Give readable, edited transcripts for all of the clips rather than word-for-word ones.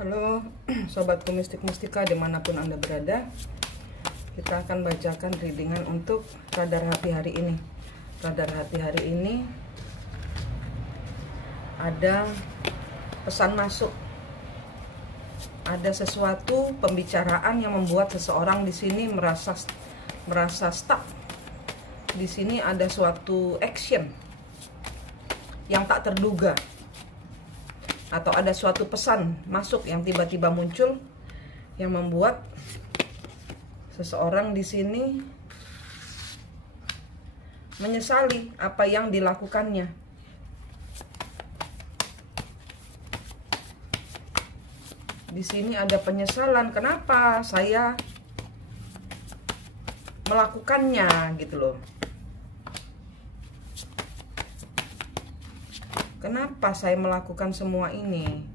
Halo sobatku mistik mustika dimanapun Anda berada, kita akan bacakan readingan untuk radar hati hari ini. Radar hati hari ini ada pesan masuk, ada sesuatu pembicaraan yang membuat seseorang di sini merasa stuck. Di sini ada suatu action yang tak terduga, atau ada suatu pesan masuk yang tiba-tiba muncul yang membuat seseorang di sini menyesali apa yang dilakukannya. Di sini ada penyesalan, kenapa saya melakukannya gitu loh. Kenapa saya melakukan semua ini?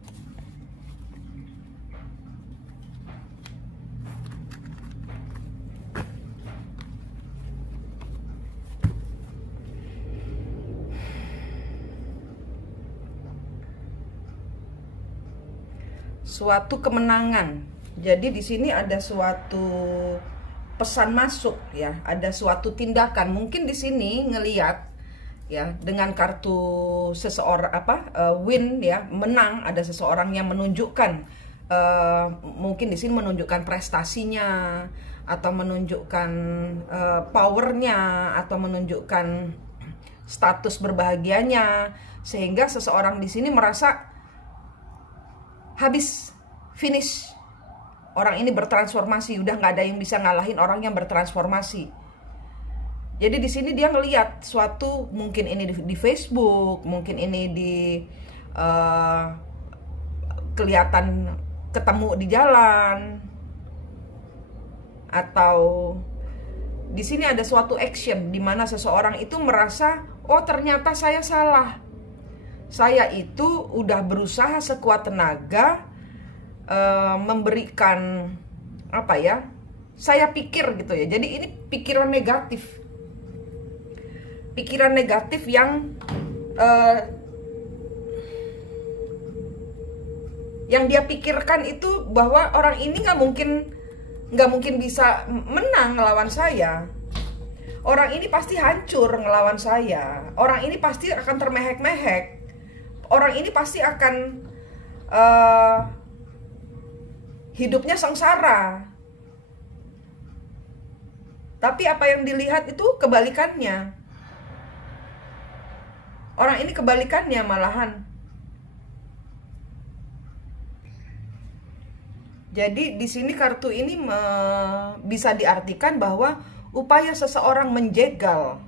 Suatu kemenangan. Jadi di sini ada suatu pesan masuk ya, ada suatu tindakan. Mungkin di sini ngelihat ya, dengan kartu seseorang win ya, menang, ada seseorang yang menunjukkan mungkin di sini menunjukkan prestasinya, atau menunjukkan powernya, atau menunjukkan status berbahagianya, sehingga seseorang di sini merasa habis, finish. Orang ini bertransformasi, udah nggak ada yang bisa ngalahin orang yang bertransformasi. Jadi di sini dia ngelihat suatu, mungkin ini di Facebook, mungkin ini di kelihatan ketemu di jalan, atau di sini ada suatu action di mana seseorang itu merasa, oh ternyata saya salah. Saya itu udah berusaha sekuat tenaga memberikan apa ya? Saya pikir gitu ya. Jadi ini pikiran negatif. Pikiran negatif yang dia pikirkan itu bahwa orang ini nggak mungkin bisa menang ngelawan saya. Orang ini pasti hancur ngelawan saya. Orang ini pasti akan termehek-mehek. Orang ini pasti akan hidupnya sengsara. Tapi apa yang dilihat itu kebalikannya. Orang ini kebalikannya malahan. Jadi di sini kartu ini bisa diartikan bahwa upaya seseorang menjegal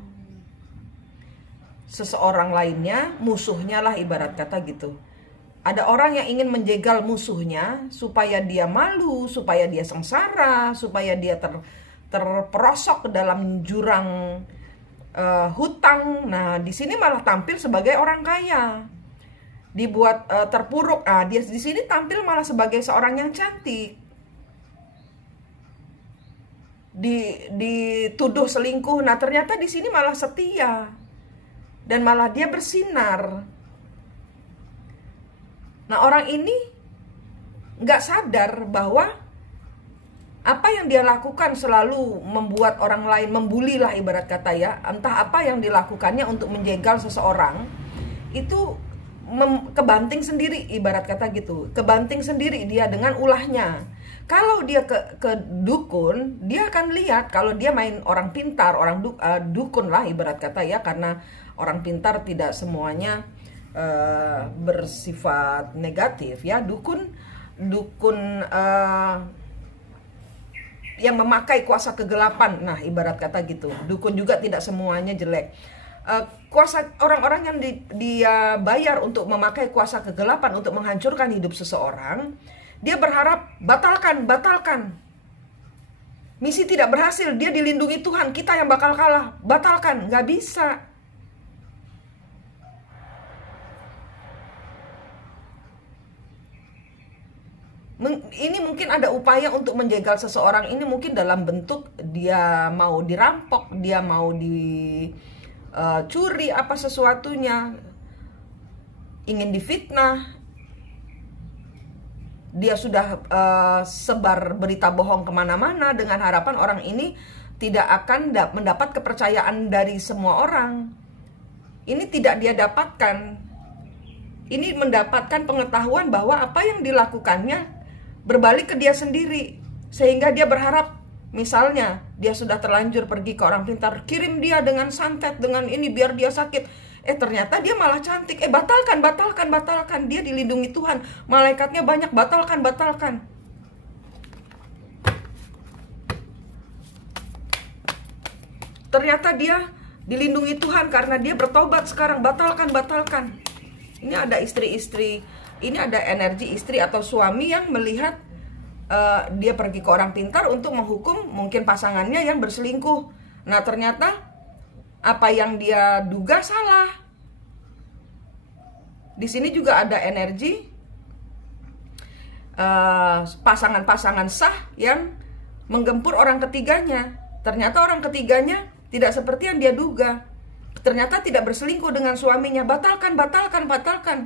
seseorang lainnya, musuhnya lah ibarat kata gitu. Ada orang yang ingin menjegal musuhnya supaya dia malu, supaya dia sengsara, supaya dia terperosok ke dalam jurang hutang. Nah, di sini malah tampil sebagai orang kaya, dibuat terpuruk. Dia di sini tampil malah sebagai seorang yang cantik, dituduh selingkuh. Nah, ternyata di sini malah setia dan malah dia bersinar. Nah, orang ini nggak sadar bahwa apa yang dia lakukan selalu membuat orang lain membuli lah ibarat kata ya. Entah apa yang dilakukannya untuk menjegal seseorang, itu kebanting sendiri ibarat kata gitu. Kebanting sendiri dia dengan ulahnya. Kalau dia ke dukun, dia akan lihat kalau dia main orang pintar, orang dukun lah ibarat kata ya. Karena orang pintar tidak semuanya bersifat negatif ya. Dukun yang memakai kuasa kegelapan, nah ibarat kata gitu. Dukun juga tidak semuanya jelek. Kuasa orang-orang yang dia bayar untuk memakai kuasa kegelapan untuk menghancurkan hidup seseorang, dia berharap batalkan. Misi tidak berhasil, dia dilindungi Tuhan, kita yang bakal kalah, batalkan, nggak bisa. Ini mungkin ada upaya untuk menjegal seseorang ini, mungkin dalam bentuk dia mau dirampok, dia mau dicuri apa sesuatunya, ingin difitnah. dia sudah sebar berita bohong kemana-mana dengan harapan orang ini tidak akan mendapat kepercayaan dari semua orang. Ini tidak dia dapatkan. Ini mendapatkan pengetahuan bahwa apa yang dilakukannya berbalik ke dia sendiri. Sehingga dia berharap, misalnya dia sudah terlanjur pergi ke orang pintar, kirim dia dengan santet, dengan ini biar dia sakit. Ternyata dia malah cantik. Batalkan, batalkan, batalkan. Dia dilindungi Tuhan. Malaikatnya banyak, batalkan, batalkan. Ternyata dia dilindungi Tuhan karena dia bertobat sekarang. Batalkan, batalkan. Ini ada istri-istri. Ini ada energi istri atau suami yang melihat dia pergi ke orang pintar untuk menghukum mungkin pasangannya yang berselingkuh. Nah, ternyata apa yang dia duga salah. Di sini juga ada energi pasangan-pasangan sah yang menggempur orang ketiganya. Ternyata orang ketiganya tidak seperti yang dia duga. Ternyata tidak berselingkuh dengan suaminya. Batalkan, batalkan, batalkan.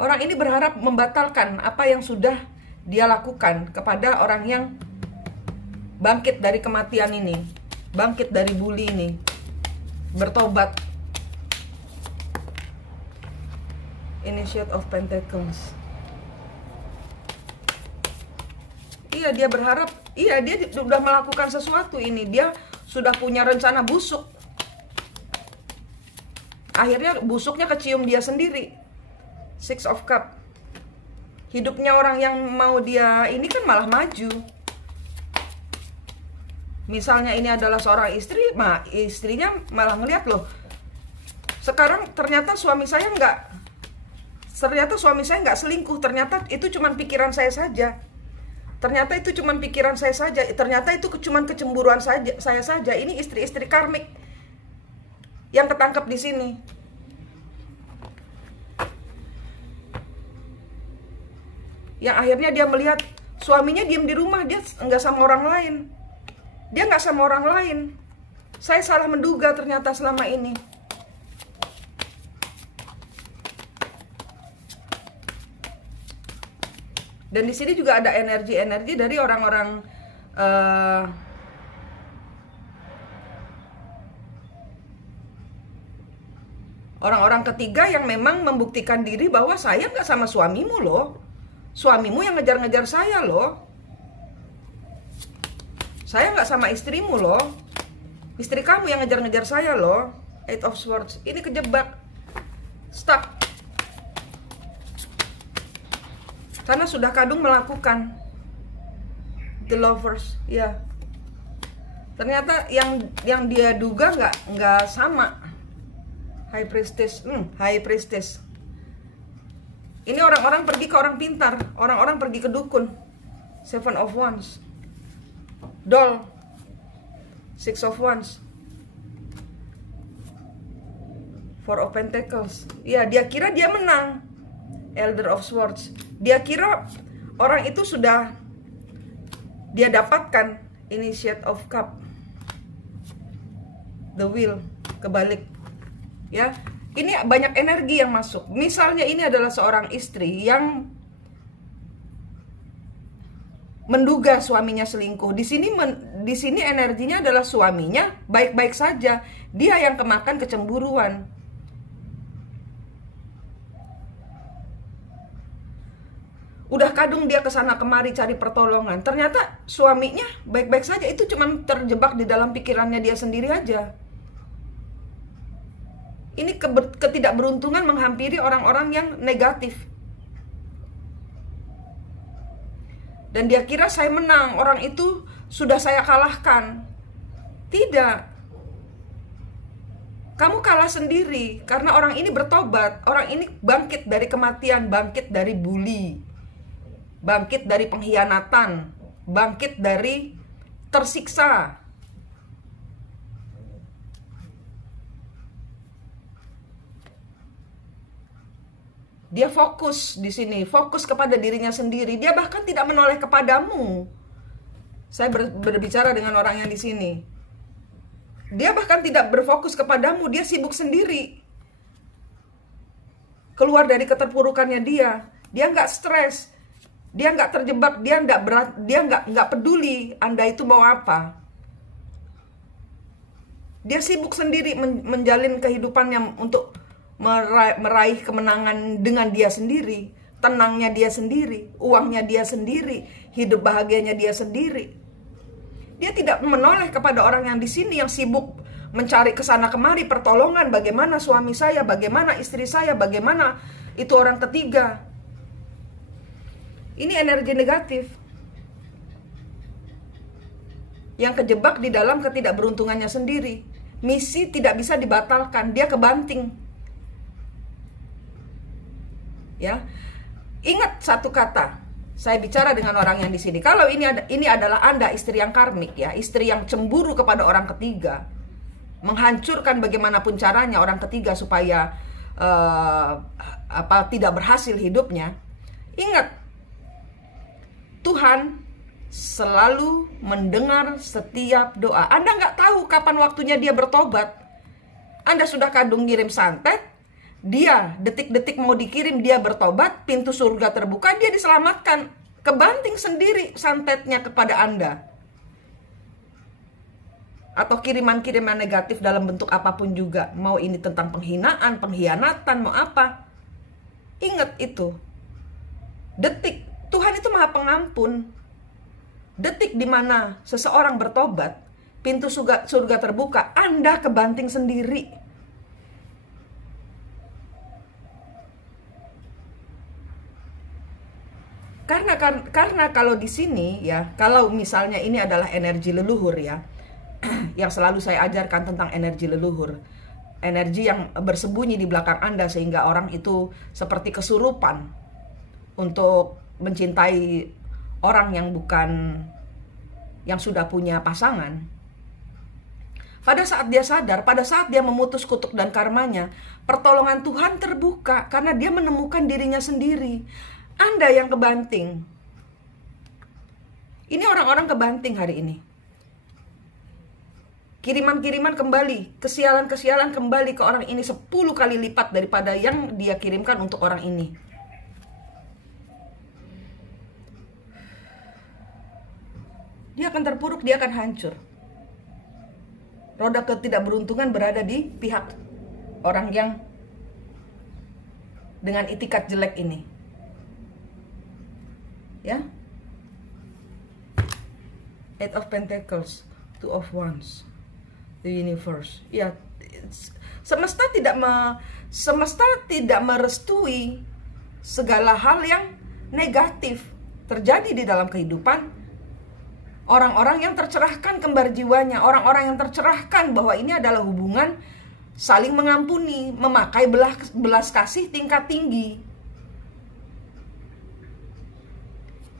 Orang ini berharap membatalkan apa yang sudah dia lakukan kepada orang yang bangkit dari kematian ini, bangkit dari bully ini, bertobat. Initiate of Pentacles. Iya, dia berharap, iya dia sudah melakukan sesuatu ini, dia sudah punya rencana busuk. Akhirnya busuknya kecium dia sendiri. Six of Cup. Hidupnya orang yang mau dia ini kan malah maju. Misalnya ini adalah seorang istri, istrinya malah ngeliat loh. Sekarang ternyata suami saya nggak selingkuh. Ternyata itu cuma pikiran saya saja. Ternyata itu cuma pikiran saya saja. Ternyata itu cuma kecemburuan saya saja. Ini istri-istri karmik yang ketangkep di sini. Yang akhirnya dia melihat suaminya diem di rumah, dia nggak sama orang lain. Dia nggak sama orang lain. Saya salah menduga ternyata selama ini. Dan di sini juga ada energi-energi dari orang-orang orang-orang ketiga yang memang membuktikan diri bahwa saya nggak sama suamimu loh. Suamimu yang ngejar-ngejar saya loh. Saya nggak sama istrimu loh. Istri kamu yang ngejar-ngejar saya loh. Eight of Swords. Ini kejebak. Stop. Karena sudah kadung melakukan. The Lovers. Ya. Ternyata yang dia duga nggak sama. High Priestess. High Priestess. Ini orang-orang pergi ke orang pintar, orang-orang pergi ke dukun. Seven of Wands. Doll. Six of Wands. Four of Pentacles. Ya, dia kira dia menang. Elder of Swords. Dia kira orang itu sudah dia dapatkan. Initiate of Cup. The Wheel. Kebalik. Ya. Ini banyak energi yang masuk. Misalnya ini adalah seorang istri yang menduga suaminya selingkuh. Di sini energinya adalah suaminya baik-baik saja. Dia yang kemakan kecemburuan. Udah kadung dia kesana kemari cari pertolongan. Ternyata suaminya baik-baik saja. Itu cuma terjebak di dalam pikirannya dia sendiri aja. Ini ketidakberuntungan menghampiri orang-orang yang negatif. Dan dia kira saya menang, orang itu sudah saya kalahkan. Tidak. Kamu kalah sendiri karena orang ini bertobat. Orang ini bangkit dari kematian, bangkit dari bully, bangkit dari pengkhianatan, bangkit dari tersiksa. Dia fokus di sini, fokus kepada dirinya sendiri. Dia bahkan tidak menoleh kepadamu. Saya berbicara dengan orang yang di sini. Dia bahkan tidak berfokus kepadamu, dia sibuk sendiri. Keluar dari keterpurukannya dia nggak stres, dia nggak terjebak, dia nggak berat, dia nggak peduli Anda itu mau apa. Dia sibuk sendiri menjalin kehidupannya untuk meraih kemenangan dengan dia sendiri, tenangnya dia sendiri, uangnya dia sendiri, hidup bahagianya dia sendiri. Dia tidak menoleh kepada orang yang di sini yang sibuk mencari kesana kemari pertolongan, bagaimana suami saya, bagaimana istri saya, bagaimana itu orang ketiga. Ini energi negatif yang kejebak di dalam ketidakberuntungannya sendiri. Misi tidak bisa dibatalkan, dia kebanting. Ya, ingat satu kata. Saya bicara dengan orang yang di sini. Kalau ini adalah Anda istri yang karmik, ya, istri yang cemburu kepada orang ketiga, menghancurkan bagaimanapun caranya orang ketiga supaya tidak berhasil hidupnya. Ingat, Tuhan selalu mendengar setiap doa. Anda nggak tahu kapan waktunya dia bertobat. Anda sudah kadung ngirim santet, dia detik-detik mau dikirim, dia bertobat, pintu surga terbuka, dia diselamatkan. Kebanting sendiri santetnya kepada Anda. Atau kiriman-kiriman negatif dalam bentuk apapun juga. Mau ini tentang penghinaan, pengkhianatan, mau apa. Ingat itu. Detik, Tuhan itu Maha Pengampun. Detik di mana seseorang bertobat, pintu surga terbuka, Anda kebanting sendiri. Karena kalau di sini, ya, kalau misalnya ini adalah energi leluhur, ya, yang selalu saya ajarkan tentang energi leluhur, energi yang bersembunyi di belakang Anda sehingga orang itu seperti kesurupan untuk mencintai orang yang sudah punya pasangan. Pada saat dia sadar, pada saat dia memutus kutuk dan karmanya, pertolongan Tuhan terbuka karena dia menemukan dirinya sendiri. Anda yang kebanting. Ini orang-orang kebanting hari ini. Kiriman-kiriman kembali, kesialan-kesialan kembali ke orang ini 10 kali lipat daripada yang dia kirimkan untuk orang ini. Dia akan terpuruk, dia akan hancur. Roda ketidakberuntungan berada di pihak orang yang dengan itikat jelek ini. Ya, Eight of Pentacles, Two of Wands, the Universe. Ya, semesta tidak merestui segala hal yang negatif terjadi di dalam kehidupan orang-orang yang tercerahkan kembar jiwanya, orang-orang yang tercerahkan bahwa ini adalah hubungan saling mengampuni, memakai belas kasih tingkat tinggi.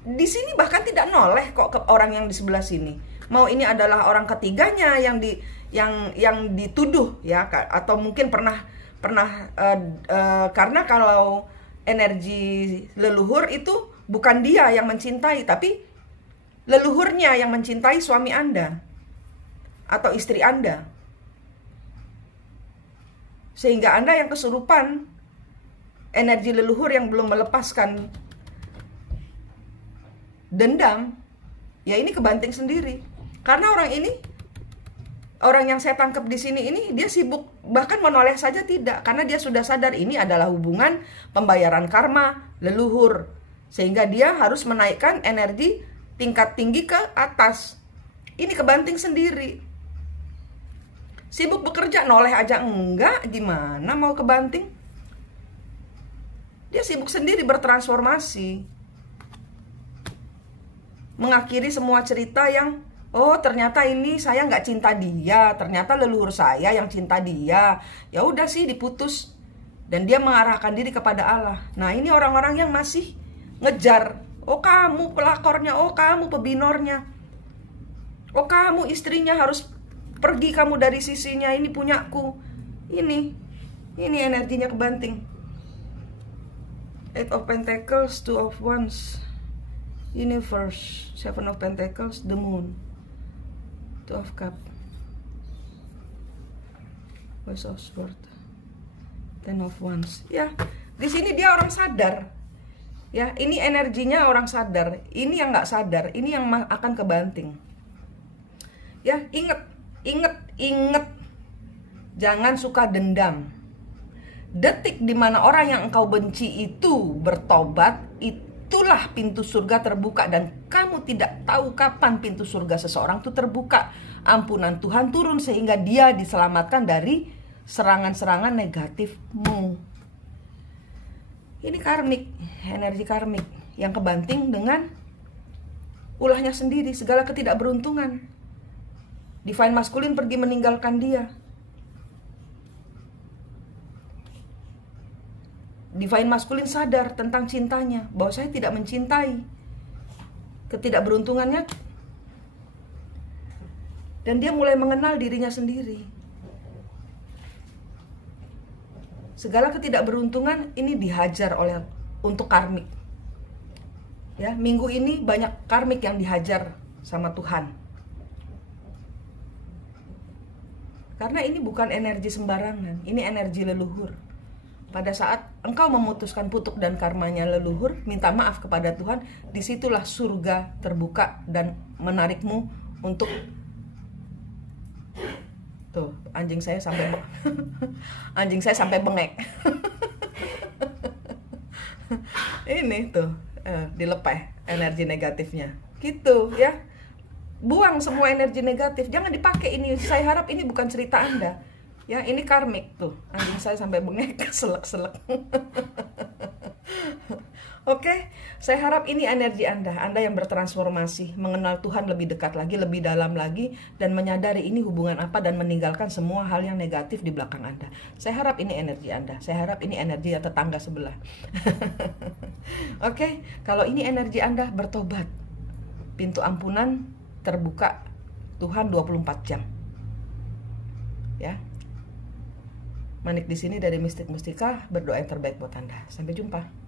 Di sini bahkan tidak noleh kok ke orang yang di sebelah sini. Mau ini adalah orang ketiganya yang dituduh, ya, atau mungkin pernah karena kalau energi leluhur itu bukan dia yang mencintai, tapi leluhurnya yang mencintai suami Anda atau istri Anda. Sehingga Anda yang kesurupan energi leluhur yang belum melepaskan dendam, ya ini kebanting sendiri. Karena orang yang saya tangkap di sini ini, dia sibuk bahkan menoleh saja tidak, karena dia sudah sadar ini adalah hubungan pembayaran karma leluhur, sehingga dia harus menaikkan energi tingkat tinggi ke atas. Ini kebanting sendiri. Sibuk bekerja, noleh aja enggak, gimana mau kebanting? Dia sibuk sendiri bertransformasi, mengakhiri semua cerita yang oh ternyata ini saya nggak cinta dia, ternyata leluhur saya yang cinta dia. Ya udah sih diputus, dan dia mengarahkan diri kepada Allah. Nah ini orang-orang yang masih ngejar. Oh kamu pelakornya, oh kamu pebinornya, oh kamu istrinya, harus pergi kamu dari sisinya, ini punyaku. Ini energinya kebanting. Eight of Pentacles, Two of Wands, Universe, Seven of Pentacles, the Moon, Two of Cups. Voice of Sword, Ten of Wands. Ya, di sini dia orang sadar. Ya, ini energinya orang sadar. Ini yang nggak sadar, ini yang akan kebanting. Ya, inget. Jangan suka dendam. Detik dimana orang yang engkau benci itu bertobat, itulah pintu surga terbuka. Dan kamu tidak tahu kapan pintu surga seseorang itu terbuka. Ampunan Tuhan turun sehingga dia diselamatkan dari serangan-serangan negatifmu. Ini karmik, energi karmik yang kebanting dengan ulahnya sendiri, segala ketidakberuntungan. Divine Masculine pergi meninggalkan dia. Divine Masculine sadar tentang cintanya, bahwa saya tidak mencintai. Ketidakberuntungannya, dan dia mulai mengenal dirinya sendiri. Segala ketidakberuntungan ini dihajar untuk karmik. Ya, minggu ini banyak karmik yang dihajar sama Tuhan. Karena ini bukan energi sembarangan, ini energi leluhur. Pada saat engkau memutuskan kutuk dan karmanya leluhur, minta maaf kepada Tuhan, disitulah surga terbuka dan menarikmu untuk... Tuh, anjing saya sampai bengek. Ini tuh, dilepeh energi negatifnya. Gitu ya. Buang semua energi negatif, jangan dipakai ini. Saya harap ini bukan cerita Anda. Ya, ini karmik tuh. Anjing saya sampai bengek, selek-selek. Oke, saya harap ini energi Anda yang bertransformasi, mengenal Tuhan lebih dekat lagi, lebih dalam lagi, dan menyadari ini hubungan apa, dan meninggalkan semua hal yang negatif di belakang Anda. Saya harap ini energi Anda, saya harap ini energi tetangga sebelah. Oke, kalau ini energi Anda, bertobat. Pintu ampunan terbuka Tuhan 24 jam. Ya. Manik di sini dari Mistik Mustika, berdoa yang terbaik buat Anda. Sampai jumpa.